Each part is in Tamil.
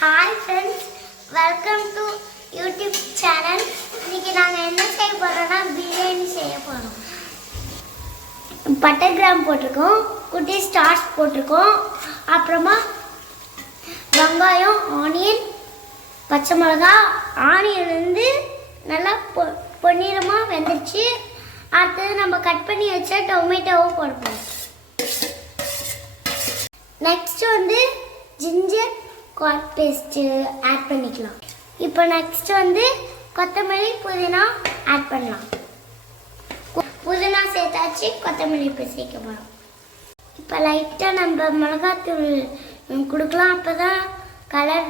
Hi friends welcome to YouTube channel இன்னைக்கு நாங்கள் என்ன செய்ய போகிறோன்னா பிரியாணி செய்ய போகிறோம் பட்டர் கிராம் போட்டிருக்கோம் குட்டி ஸ்டார்ஸ் போட்டிருக்கோம். அப்புறமா வெங்காயம் ஆனியன் பச்சை மிளகா ஆனியன் வந்து நல்லா பொ பொன்னிறமாக வெந்துருச்சு. அடுத்தது நம்ம கட் பண்ணி வச்ச டொமேட்டோவும் போடுவோம் நெக்ஸ்ட் வந்து ஜிஞ்சர் கார்ன் பேஸ்ட்டு ஆட் பண்ணிக்கலாம். இப்போ நெக்ஸ்ட் வந்து கொத்தமல்லி புதினா ஆட் பண்ணலாம். பு- புதினா சேர்த்தாச்சு கொத்தமல்லி இப்போ சேர்க்க போகிறோம் இப்போ லைட்டாக நம்ம மிளகாத்தூள் கொடுக்கலாம் அப்போ தான் கலர்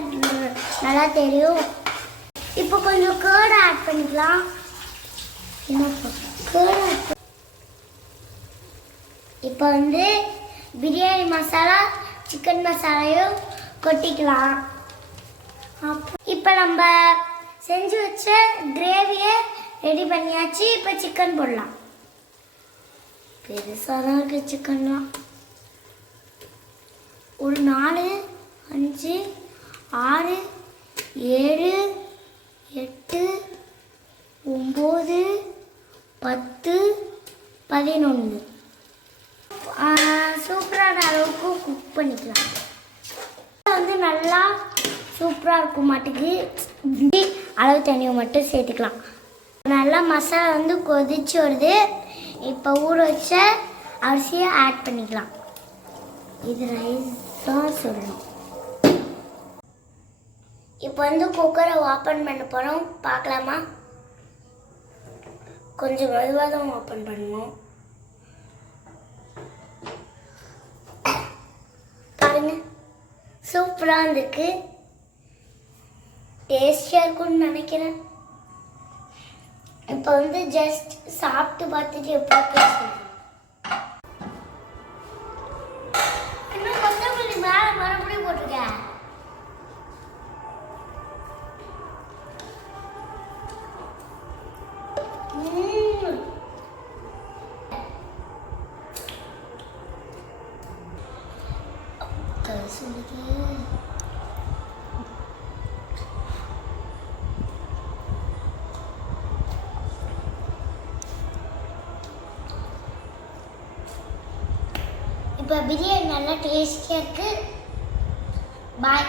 நல்லா தெரியும். இப்போ கொஞ்சம் கேர்டு ஆட் பண்ணிக்கலாம். கேர்டு இப்போ வந்து பிரியாணி மசாலா சிக்கன் மசாலையும் கொட்டிக்கலாம். இப்போ நம்ம செஞ்சு வச்ச கிரேவியை ரெடி பண்ணியாச்சு. இப்போ சிக்கன் போடலாம். பெருசாக தான் இருக்குது சிக்கன்லாம் ஒரு நாலு அஞ்சு ஆறு ஏழு எட்டு ஒம்பது பத்து பதினொன்று சூப்பரான அளவுக்கு குக் பண்ணிக்கலாம். சூப்பராக இருக்கும் மாட்டுக்கு. இப்படி அளவு தண்ணியை மட்டும் சேர்த்துக்கலாம். நல்லா மசாலா வந்து கொதிச்சு வருது. இப்போ ஊற வச்ச அரிசியை ஆட் பண்ணிக்கலாம். இது ரைஸ் தான் சொல்லணும். இப்போ வந்து குக்கரை ஓப்பன் பண்ண போகிறோம் பார்க்கலாமா? கொஞ்சம் மெதுவாக தான் ஓப்பன் பண்ணணும் பாருங்க. சூப்பராக இருந்திருக்கு டேஸ்டியாக இருக்கும்னு நினைக்கிறேன் இப்போ வந்து ஜஸ்ட் சாப்பிட்டு பார்த்துட்டு எப்படி பேசுறேன் இன்னும் கொத்தமல்லி மேலே மறுபடியும் போட்டிருக்க ம்ம். சொல்லுங்க இப்போ பிரியாணி நல்லா டேஸ்டியாக இருக்குது பாய்